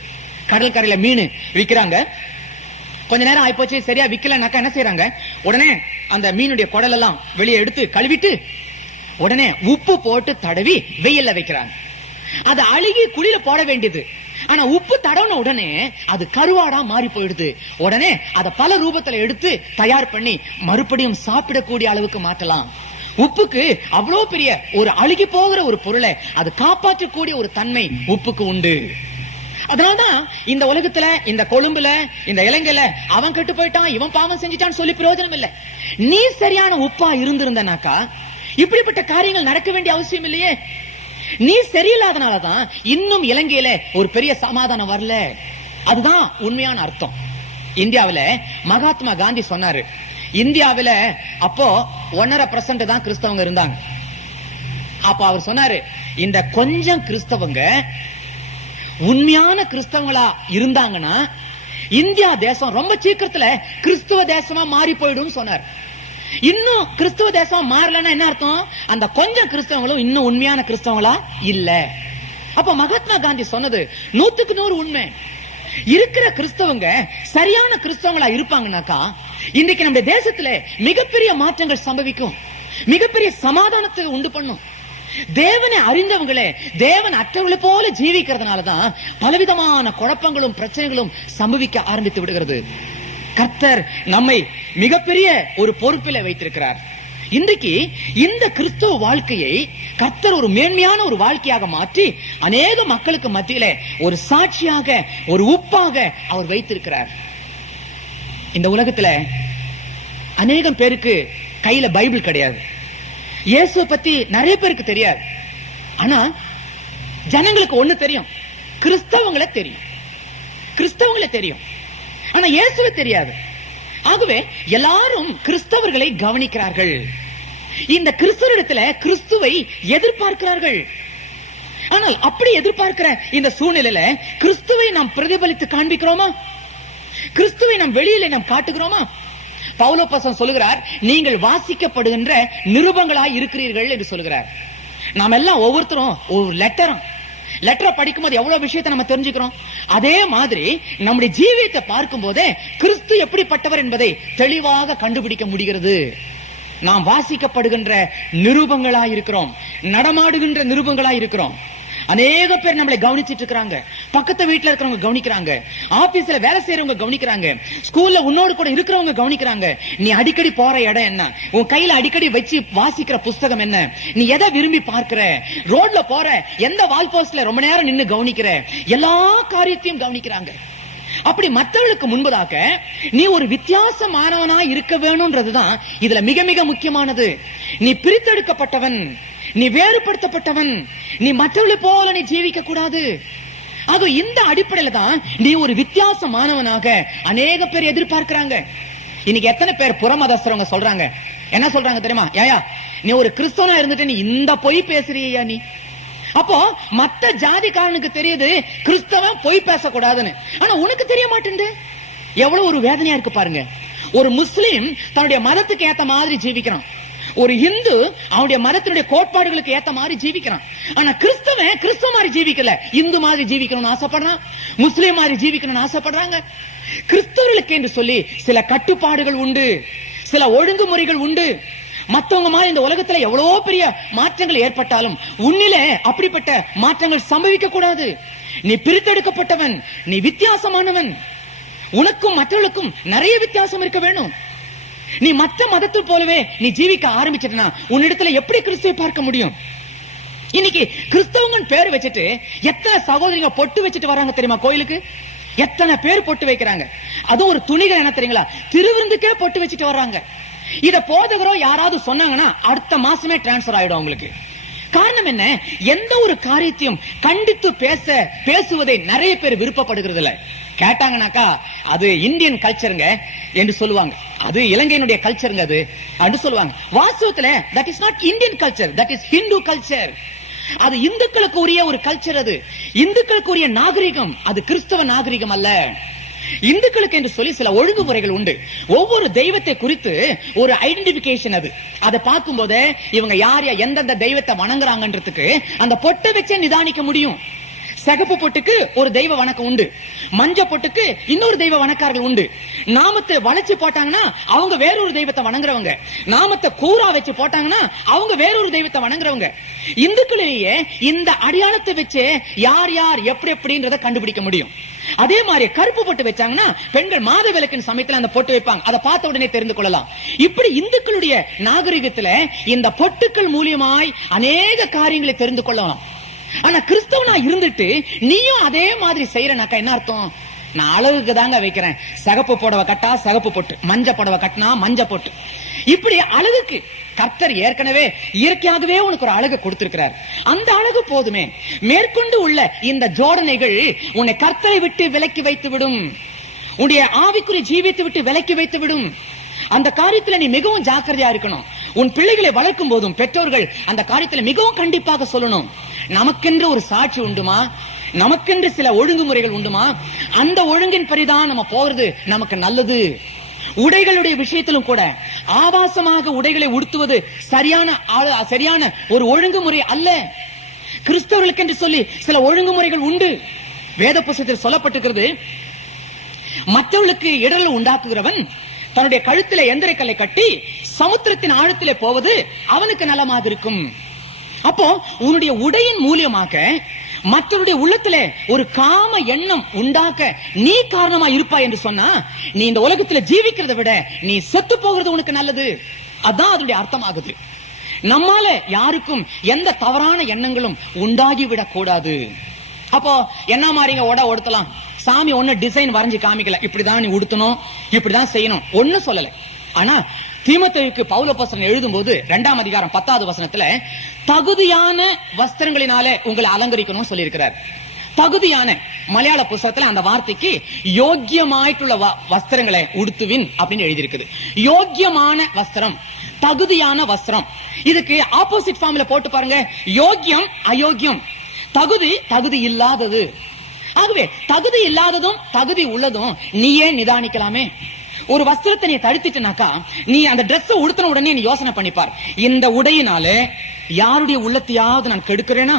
கடல் கரையில மீன் விக்கிறாங்க, கொஞ்ச நேரம் ஆயிப்போச்சு, சரியா விக்கலனாக்கா என்ன செய்யறாங்க, உடனே அந்த மீனுடைய குடல் எல்லாம் வெளியே எடுத்து கழுவிட்டு உடனே உப்பு போட்டு தடவி வெயில்ல வைக்கிறாங்க. அது அழுகி குளிர போட வேண்டியது. ஆனா உப்பு தடவன உடனே அது கருவாடா மாறி போயிடுது. உடனே அதை பல ரூபத்துல எடுத்து தயார் பண்ணி மறுபடியும் சாப்பிடக்கூடிய அளவுக்கு மாற்றலாம். உப்புக்கு அவ்வளவு பெரிய ஒரு அழுகி போகிற ஒரு பொருளை அது காப்பாற்றக்கூடிய ஒரு தன்மை உப்புக்கு உண்டு. அதனாலதான் இந்த உலகத்துல, இந்த கொழும்புல, இந்த இலங்கையில அவன் கெட்டு போயிட்டான், இவன் பாவம் செஞ்சிட்டான்னு சொல்லி பிரயோஜனம் இல்ல. நீ சரியான உப்பா இருந்திருந்தனாக்கா இப்படிப்பட்ட காரியங்கள் நடக்க வேண்டிய அவசியம் இல்லையே. நீ சரியில்லாதனாலதான் இன்னும் இலங்கையில ஒரு பெரிய சமாதானம் வரல. அதுதான் உண்மையான அர்த்தம். இந்தியாவில மகாத்மா காந்தி சொன்னாரு, இந்தியாவில அப்போ 1.5% தான் கிறிஸ்தவங்க இருந்தாங்க. அப்ப அவர் சொன்னாரு, இந்த கொஞ்சம் கிறிஸ்தவங்க உண்மையான கிறிஸ்தவங்களா இருந்தாங்கன்னா இந்தியா தேசம் ரொம்ப சீக்கிரத்துல கிறிஸ்துவ தேசமா மாறி போயிடும் சொன்னார். இன்னும் கிறிஸ்துவ தேசம் மாறலன்னா என்ன அர்த்தம்? அந்த கொஞ்சம் கிறிஸ்தவங்களும் இன்னும் உண்மையான கிறிஸ்தவங்களா இல்ல. அப்ப மகாத்மா காந்தி சொன்னது 100க்கு 100 உண்மை. இருக்கிற கிறிஸ்தவங்க சரியான கிறிஸ்தவங்களா இருப்பாங்கன்னாக்கா இன்றைக்கு நம்ம தேசத்துல மிகப்பெரிய மாற்றங்கள் சம்பவிக்கும், மிகப்பெரிய சமாதானத்தை உண்டு பண்ணும். தேவனை அறிந்தவங்களே தேவன் அற்றவர்களை போல ஜீவிக்கிறதுனாலதான் பலவிதமான குழப்பங்களும் பிரச்சனைகளும் சம்பவிக்க ஆரம்பித்து விடுகிறது. கர்த்தர் நம்மை மிகப்பெரிய ஒரு பொறுப்பில வைத்திருக்கிறார். இன்றைக்கு இந்த கிறிஸ்துவ வாழ்க்கையை கர்த்தர் ஒரு மேன்மையான ஒரு வாழ்க்கையாக மாற்றி அநேக மக்களுக்கு மத்தியில ஒரு சாட்சியாக, ஒரு உப்பாக அவர் வைத்திருக்கிறார். இந்த உலகத்துல அநேகம் பேருக்கு கையில பைபிள் கிடையாது. இயேசுவை பத்தி நிறைய பேருக்கு தெரியாது. ஆனா ஜனங்களுக்கு ஒண்ணு தெரியும், கிறிஸ்தவங்களை தெரியும், கிறிஸ்தவங்களை தெரியும். ஆனா இயேசுவை தெரியாது. ஆகவே எல்லாரும் கிறிஸ்தவர்களை கவனிக்கிறார்கள். இந்த கிறிஸ்தவரிடத்துல கிறிஸ்துவை எதிர்பார்க்கிறார்கள். ஆனால் அப்படி எதிர்பார்க்கிற இந்த சூழ்நிலையில கிறிஸ்துவை நாம் பிரதிபலித்து காண்பிக்கிறோமா? கிறிஸ்துவை நாம் வெளியில நாம் காட்டுகிறோமா? பவுலோப்போஸ்தலன் சொல்லுகிறார், நீங்கள் வாசிக்கப்படுகின்ற நிருபங்களாய் இருக்கிறீர்கள் என்று சொல்லுகிறார். நாம் எல்லாம் ஒவ்வொருத்தரும் ஒரு லெட்டரை படிக்கும் போது எவ்வளவு விஷயத்தை நம்ம தெரிஞ்சுக்கிறோம். அதே மாதிரி நம்முடைய ஜீவியத்தை பார்க்கும் போதே கிறிஸ்து எப்படிப்பட்டவர் என்பதை தெளிவாக கண்டுபிடிக்க முடிகிறது. நாம் வாசிக்கப்படுகின்ற நிருபங்களாய் இருக்கிறோம், நடமாடுகின்ற நிருபங்களாய் இருக்கிறோம். அநேக பேர் நம்மளை கவனிச்சிட்டு இருக்காங்க. பக்கத்து வீட்டுல இருக்கிறவங்க கவனிக்கிறாங்க, ஆபீஸ்ல வேலை செய்யறவங்க கவனிக்கிறாங்க, ஸ்கூல்ல உன்னோடு கூட இருக்கிறவங்க கவனிக்கிறாங்க. நீ அடிக்கடி போற இடம் என்ன, உன் கையில அடிக்கடி வச்சு வாசிக்கிற புஸ்தகம் என்ன, நீ எதை விரும்பி பார்க்கிற, ரோட்ல போற எந்த வால் போஸ்ட்ல ரொம்ப நேரம் நின்னு கவனிக்கிற, எல்லா காரியத்தையும் கவனிக்கிறாங்க. அப்படி மற்றவர்களுக்கு முன்பதாக நீ ஒரு வித்தியாசமானவனா இருக்க வேணும்ன்றதுதான் இதுல மிக மிக முக்கியமானது. நீ பிரித்தெடுக்கப்பட்டவன், நீ வேறுபடுத்தப்பட்டவன், நீ மற்றவர்களை போல நீ ஜீவிக்க கூடாது. ஆக இந்த அடிப்படையில தான் நீ ஒரு வித்தியாசமானவனாக அநேக பேர் எதிர்பார்க்கிறாங்க. இன்னைக்கு எத்தனை பேர் புறமதஸ்தரவங்க சொல்றாங்க, என்ன சொல்றாங்க தெரியுமா? ஏயா நீ ஒரு கிறிஸ்தவனா இருந்துட்டு நீ இந்த பொய் பேசுறியா நீ? அப்போ மத்த ஜாதிக்காரனுக்கு தெரியுது கிறிஸ்தவன் பொய் பேசக்கூடாதுன்னு, ஆனா உனக்கு தெரிய மாட்டேங்குது. எவ்வளவு ஒரு வேதனையா இருக்கு பாருங்க. ஒரு முஸ்லீம் தன்னுடைய மதத்துக்கு ஏத்த மாதிரி ஜீவிக்கிறான், ஒரு இந்து அவனுடைய மதத்தினுடைய கோட்பாடுகளுக்கு ஏத்த மாதிரி ஜீவிக்கிறான். ஆனா கிறிஸ்தவன் கிறிஸ்தவ மாதிரி ஜீவிக்கல, இந்து மாதிரி ஜீவிக்கணும்னு ஆசைப்படுறான், முஸ்லீம் மாதிரி ஜீவிக்கணும்னு ஆசைப்படுறாங்க. கிறிஸ்தவர்களுக்கு என்று சொல்லி சில கட்டுப்பாடுகள் உண்டு, சில ஒழுங்குமுறைகள் உண்டு. மத்தவங்க மாதிரி இந்த உலகத்துல எவ்வளவோ பெரிய மாற்றங்கள் ஏற்பட்டாலும் உன்னிலே அப்படிப்பட்ட மாற்றங்கள் சம்பவிக்க கூடாது. நீ பிரித்தெடுக்கப்பட்டவன், நீ வித்தியாசமானவன். உனக்கும் மற்றவர்களுக்கும் நிறைய வித்தியாசம் இருக்க வேணும். நீ மற்ற மதத்தை போலவே நீ ஜீவிக்க ஆரம்பிச்சிட்டனா உன்னிடத்துல எப்படி கிறிஸ்துவை பார்க்க முடியும்? இன்னைக்கு கிறிஸ்தவங்க பேர் வச்சுட்டு எத்தனை சகோதரிங்க பொட்டு வச்சுட்டு வராங்க தெரியுமா? கோயிலுக்கு எத்தனை பேர் பொட்டு வைக்கிறாங்க. அது ஒரு துணிகள் என்ன தெரியுங்களா? திருவிருந்துக்கே பொட்டு வச்சுட்டு வர்றாங்க. இத போதகரோ யாராவது சொன்னாங்கன்னா அடுத்த மாசமே டிரான்ஸ்பர் ஆயிடும் அவங்களுக்கு. காரணம் என்ன? எந்த ஒரு காரியத்தையும் கண்டித்து பேசுவதை நிறைய பேர் விருப்பப்படுகிறது இல்ல. கேட்டாங்கனாக்கா அது இந்தியன் கல்ச்சருங்க என்று சொல்லுவாங்க, அது இலங்கையினுடைய கல்ச்சருங்க அது அப்படின்னு சொல்லுவாங்க. வாஸ்தவத்துல that is not Indian culture, that is Hindu culture. அது இந்துக்களுக்கு உரிய ஒரு கல்ச்சர், அது இந்துக்களுக்கு உரிய நாகரிகம், அது கிறிஸ்தவ நாகரிகம் அல்ல. இந்துக்களுக்கு என்று சொல்லி சில ஒழுங்குமுறைகள் உண்டு. ஒவ்வொரு தெய்வத்தை குறித்து ஒரு ஐடென்டிபிகேஷன், அது அதை பார்க்கும் போது இவங்க யார் எந்தெந்த தெய்வத்தை வணங்குறாங்கன்றதுக்கு அந்த பொட்டை வச்சே நிதானிக்க முடியும். சிகப்பு பொட்டுக்கு ஒரு தெய்வ வணக்கம் உண்டு, மஞ்ச பொட்டுக்கு இன்னொரு தெய்வ வணக்காரர்கள் உண்டு. நாமத்தை வளைச்சு போட்டாங்கன்னா அவங்க வேறொரு தெய்வத்தை வணங்குறவங்க, நாமத்தை கூரா வச்சு போட்டாங்கன்னா அவங்க வேறொரு தெய்வத்தை வணங்குறவங்க. இந்துக்களிலேயே இந்த அடையாளத்தை வச்சு யார் யார் எப்படி எப்படின்றத கண்டுபிடிக்க முடியும். அதே மாதிரி கருப்பு பொட்டு வச்சாங்கன்னா பெண்கள் மாத விளக்கின் சமயத்துல அந்த பொட்டு வைப்பாங்க, அதை பார்த்த உடனே தெரிந்து கொள்ளலாம். இப்படி இந்துக்களுடைய நாகரிகத்துல இந்த பொட்டுக்கள் மூலியமாய் அநேக காரியங்களை தெரிந்து கொள்ளலாம். ஆனா கிறிஸ்தவனா இருந்துட்டு நீயும் அதே மாதிரி செய்யறனாக்கா என்ன அர்த்தம்? நான் அழகுக்கு தாங்க வைக்கிறேன், சிகப்பு புடவை கட்டா சிகப்பு பொட்டு, மஞ்ச புடவை கட்டினா மஞ்ச பொட்டு. இப்படி அழகுக்கு கர்த்தர் ஏற்கனவே இயற்கையாகவே உனக்கு ஒரு அழகு கொடுத்திருக்கிறார், அந்த அழகு போதுமே. மேற்கொண்டு உள்ள இந்த ஜோடனைகள் உன்னை கர்த்தரை விட்டு விலக்கி வைத்து விடும், உன்னுடைய ஆவிக்குரிய ஜீவித்தை விட்டு விலக்கி வைத்து விடும். அந்த காரியத்துல நீ மிகவும் ஜாக்கிரதையா இருக்கணும். உன் பிள்ளைகளை வளர்க்கும் போதும் பெற்றோர்கள் அந்த காரியத்துல மிகவும் கண்டிப்பாக சொல்லணும். நமக்கென்று ஒரு சாட்சி உண்டுமா, நமக்கென்று சில ஒழுங்குமுறைகள் உண்டுமா, அந்த ஒழுங்கின் பரிதான் நம்ம போறது நமக்கு நல்லது. உடைகளுடைய விஷயத்திலும் கூட ஆபாசமாக உடைகளை உடுத்துவது சரியான ஒரு ஒழுங்குமுறை அல்ல. கிறிஸ்தவர்களுக்கு என்று சொல்லி சில ஒழுங்குமுறைகள் உண்டு. வேத புத்தகத்தில் சொல்லப்பட்டிருக்கிறது, மற்றவர்களுக்கு இடர்கள் உண்டாக்குகிறவன் தன்னுடைய கழுத்திலே எந்திரக்கல்லை கட்டி சமுத்திரத்தின் ஆழத்திலே போவது அவனுக்கு நலமாக இருக்கும். அப்போ உன்னுடைய உடையின் மூலியமாக மற்றவருடைய உள்ளத்திலே ஒரு காம எண்ணம் உண்டாக்க நீ காரணமா இருப்பாய் என்று சொன்னா, நீ இந்த உலகத்துல ஜீவிக்கிறதை விட நீ செத்து போகிறது உனக்கு நல்லது. அதான் அதனுடைய அர்த்தமாகுது. நம்மால யாருக்கும் எந்த தவறான எண்ணங்களும் உண்டாகிவிடக் கூடாது. அப்போ என்ன மாதிரிங்க உடுத்தலாம், சாமி ஒண்ணு டிசைன் வரைஞ்சு காமிக்கல, இப்படிதான் நீ உடுத்தணும், இப்படிதான் செய்யணும் ஒண்ணு சொல்லல. ஆனா தீமோத்தேயுக்கு பவுல் அப்போஸ்தலன் எழுதும் போது 2ஆம் அதிகாரம் 10வது வசனத்துல தகுதியான வஸ்திரங்களினாலே உங்களை அலங்கரிக்கணும் சொல்லி இருக்கிறார். தகுதியான மலையாள புத்தகத்துல அந்த வார்த்தைக்கு யோக்கியமாയിട്ടുള്ള வஸ்திரங்களை உடுத்துவின் அப்படின்னு எழுதியிருக்குது. யோக்கியமான வஸ்திரம், தகுதியான வஸ்திரம். இதுக்கு ஆப்போசிட் ஃபார்ம்ல போட்டு பாருங்க, யோக்கியம் அயோக்கியம், தகுதி இல்லாதது. ஆகவே தகுதி இல்லாததும் தகுதி உள்ளதும் நீயே நிதானிக்கலாமே. ஒரு வஸ்திரத்தை நீ தடுத்துட்டனாக்கா நீ அந்த டிரெஸ் உடுத்தின உடனே நீ யோசனை பண்ணிப்பார், இந்த உடையினால யாருடைய உள்ளத்தையாவது நான் கெடுக்கிறேனா,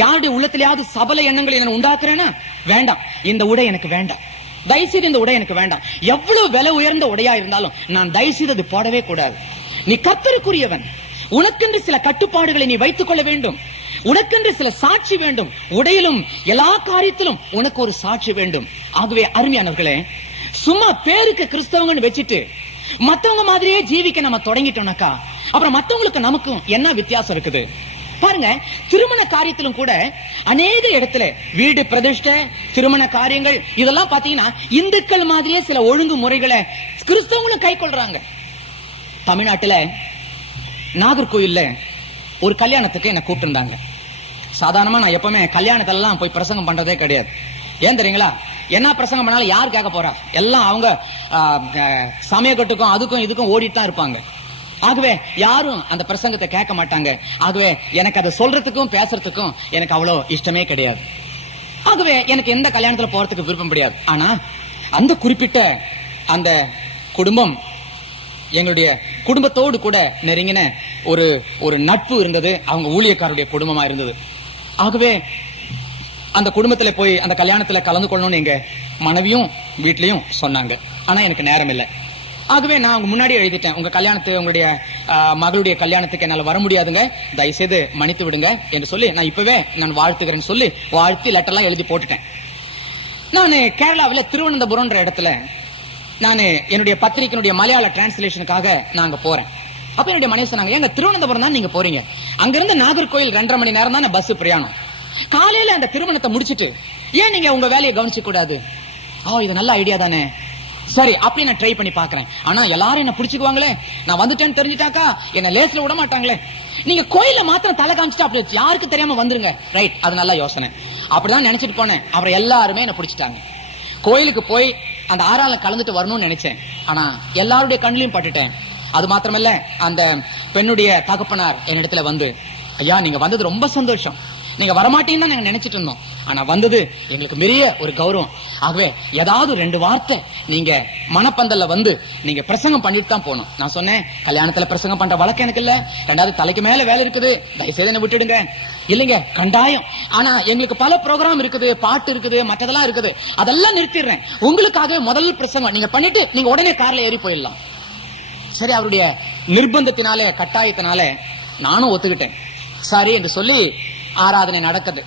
யாருடைய உள்ளத்திலேயாவது சபல எண்ணங்களை நான் உண்டாக்குறேனா? வேண்டாம், இந்த உடை எனக்கு வேண்டாம், தயவுசெய்து இந்த உடை எனக்கு வேண்டாம். எவ்வளவு விலை உயர்ந்த உடையா இருந்தாலும் நான் தயவுசெய்து அது போடவே கூடாது. நீ கர்த்தருக்குரியவன், உனக்கென்று சில கட்டுப்பாடுகளை நீ வைத்துக் கொள்ள வேண்டும், உனக்கென்று சில சாட்சி வேண்டும். உடையிலும் எல்லா காரியத்திலும் உனக்கு ஒரு சாட்சி வேண்டும். ஆகவே அருமையானவர்களே, சும்மா பேருக்கு கிறிஸ்தவங்கன்னு வச்சுட்டு மத்தவங்க மாதிரியே ஜீவிக்க நம்ம தொடங்கிட்டோம்னாக்கா அப்புறம் மத்தவங்களுக்கு நமக்கும் என்ன வித்தியாசம் இருக்குது பாருங்க. திருமண காரியத்திலும் கூட அநேக இடத்துல வீடு பிரதிஷ்டை, திருமண காரியங்கள் இதெல்லாம் பாத்தீங்கன்னா இந்துக்கள் மாதிரியே சில ஒழுங்கு முறைகளை கிறிஸ்தவங்களும் கை கொள்றாங்க. தமிழ்நாட்டுல நாகர்கோயில்ல ஒரு கல்யாணத்துக்கு என்ன கூப்பிட்டு இருந்தாங்க. சாதாரணமா நான் எப்பவுமே கல்யாணத்தெல்லாம் போய் பிரசங்கம் பண்றதே கிடையாது. ஏன் தெரியுங்களா? என்ன பிரசங்கம் பண்ணாலும் யார் கேட்க போறா? எல்லாம் அவங்க சமயக்கட்டுக்கும் அதுக்கும் இதுக்கும் ஓடிட்டு தான் இருப்பாங்க. ஆகவே யாரும் அந்த பிரசங்கத்தை கேட்க மாட்டாங்க. ஆகவே எனக்கு அதை சொல்றதுக்கும் பேசுறதுக்கும் எனக்கு அவ்வளவு இஷ்டமே கிடையாது. ஆகவே எனக்கு எந்த கல்யாணத்துல போறதுக்கு விருப்பம் கிடையாது. ஆனா அந்த குறிப்பிட்ட அந்த குடும்பம் எங்களுடைய குடும்பத்தோடு கூட நெருங்கின ஒரு நட்பு இருந்தது. அவங்க ஊழியக்காரருடைய குடும்பமா இருந்தது. ஆகவே அந்த குடும்பத்துல போய் அந்த கல்யாணத்துல கலந்து கொள்ளணும்னு எங்க மனைவியும் வீட்லயும் சொன்னாங்க. ஆனா எனக்கு நேரம் இல்லை. ஆகவே நான் அவங்க முன்னாடி எழுதிட்டேன், உங்க கல்யாணத்துக்கு, உங்களுடைய மகளுடைய கல்யாணத்துக்கு என்னால வர முடியாதுங்க, தயவுசெய்து மன்னித்து விடுங்க என்று சொல்லி நான் இப்பவே நான் வாழ்த்துகிறேன்னு சொல்லி வாழ்த்தி லெட்டர்லாம் எழுதி போட்டுட்டேன். நான் கேரளாவில் திருவனந்தபுரம்ன்ற இடத்துல நான் என்னுடைய பத்திரிகையினுடைய மலையாள டிரான்ஸ்லேஷனுக்காக நாங்க போறேன். அப்ப என்னுடைய மனைவி சொன்னாங்க, ஏங்க திருவனந்தபுரம் தான் நீங்க போறீங்க, அங்கிருந்து நாகர்கோயில் 2.5 மணி நேரம் தான் பஸ் பிரயாணம், காலையில அந்த திருமணத்தை முடிச்சிட்டு ஏன் நீங்க உங்க வேலையை கவனிச்சு கூடாது? இது நல்ல ஐடியா தானே, சரி அப்படி நான் ட்ரை பண்ணி பாக்குறேன். ஆனா எல்லாரும் என்ன பிடிச்சுக்குவாங்களே, நான் வந்துட்டேன்னு தெரிஞ்சுட்டாக்கா என்ன லேஸ்ல விட மாட்டாங்களே. நீங்க கோயில மாத்திரம் தலை காமிச்சிட்டு அப்படி யாருக்கு தெரியாம வந்துருங்க. ரைட், அது நல்ல யோசனை. அப்படிதான் நினைச்சிட்டு போனேன். அப்புறம் எல்லாருமே என்ன பிடிச்சிட்டாங்க. கோயிலுக்கு போய் அந்த ஆறால கலந்துட்டு வரணும்னு நினைச்சேன். ஆனா எல்லாருடைய கண்ணிலையும் பட்டுட்டேன். அது மாத்திரமல்ல, அந்த பெண்ணுடைய தகப்பனார் என்னிடத்துல வந்து, ஐயா நீங்க வந்தது ரொம்ப சந்தோஷம், நீங்க வரமாட்டீங்கன்னு தான் நாங்க நினைச்சிட்டு இருந்தோம். ஆனா வந்தது எங்களுக்கு பெரிய ஒரு கௌரவம். ஆகவே ஏதாவது 2 வார்த்தை நீங்க மனப்பந்தல்ல வந்து நீங்க பிரசங்கம் பண்ணிட்டு தான் போகணும். நான் சொன்னேன், கல்யாணத்துல பிரசங்கம் பண்ற வழக்கம் எனக்கு இல்ல. 2வது தலைக்கு மேல வேலை இருக்குது, தயவுசெய்து என்ன விட்டுடுங்க. இல்லைங்க, கண்டாயம். ஆனா எங்களுக்கு பல ப்ரோக்ராம் இருக்குது, பாட்டு இருக்குது, மற்றதெல்லாம் இருக்குது. அதெல்லாம் நிறுத்திடுறேன். உங்களுக்காக முதல் பிரசங்கம் நீங்க பண்ணிட்டு நீங்க உடனே கார்ல ஏறி போயிடலாம். சரி, அவருடைய நிர்பந்தத்தினாலே, கட்டாயத்தினாலே நானும் ஒத்துக்கிட்டேன். சரி என்று சொல்லி ஆராதனை நடக்குது.